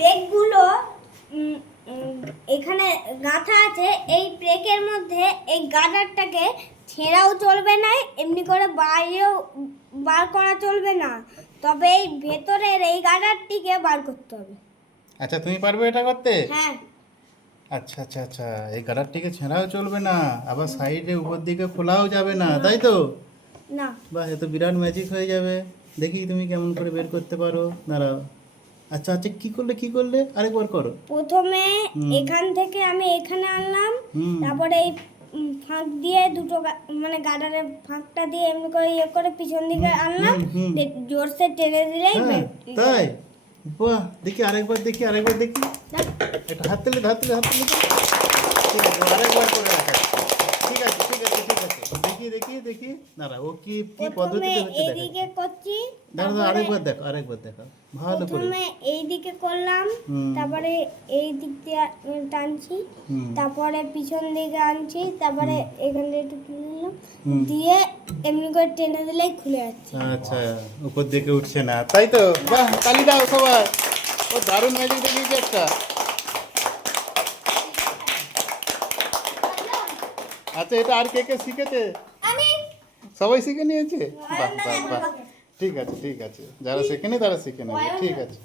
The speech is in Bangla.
প্রেকগুলো এখানে গাঁথা আছে। এই প্রেকের মধ্যে এই গার্ডারটাকে ছেঁড়াও চলবে না, এমনি করে বাইরেও বার করা চলবে না, তবে এই ভেতরের এই গার্ডারটিকে বার করতে হবে। আচ্ছা, তুমি পারবে এটা করতে? হ্যাঁ। আচ্ছা আচ্ছা আচ্ছা, এই গার্ডারটিকে ছেঁড়াও চলবে না, আবার সাইডে উপর দিকে খোলাও যাবে না, তাই তো? না। বাহ, এ তো বিরাট ম্যাজিক হয়ে যাবে। দেখি তুমি কেমন করে বের করতে পারো, দাঁড়াও। আচ্ছা আচ্ছা, কি করলে আরেকবার করো। প্রথমে এখান থেকে আমি এখানে আনলাম, হুম। তারপরে এই ফাঁক দিয়ে দুটো মানে গার্ডারের ফাঁকটা দিয়ে এমনি করে ইয়ে করে পিছন দিকে আনলাম, জোরসে টেনে দিলেই হ্যাঁ, তাই? বাহ, দেখি আরেকবার দেখি একটা হাত তুলে ঠিক আছে, আরেকবার করে রাখা। ঠিক আছে দেখি দাঁড়া, ও কি পদ্ধতিতে হচ্ছে এইদিকে করছি, দাঁড়া আরেকবার দেখো ভালো করে। প্রথমে এইদিকে করলাম, তারপরে এই দিক দিয়ে টানছি, তারপরে পিছন দিকে আনছি, তারপরে এখানে একটু তুলে নিলাম, দিয়ে এমনি করে টেনে দিলেই খুলে যাচ্ছে। আচ্ছা, উপর দিকে উঠছে না, তাই তো? বাহ, তালি দাও সবাই। ও দারুণ ম্যাজিক দেখিয়েছে একটা। আচ্ছা, এটা আর কে শিখেছে? সবাই শিখে নিয়েছে? বাহ বাহ বাহ, ঠিক আছে যারা শেখেনি তারা শিখে নেবে, ঠিক আছে।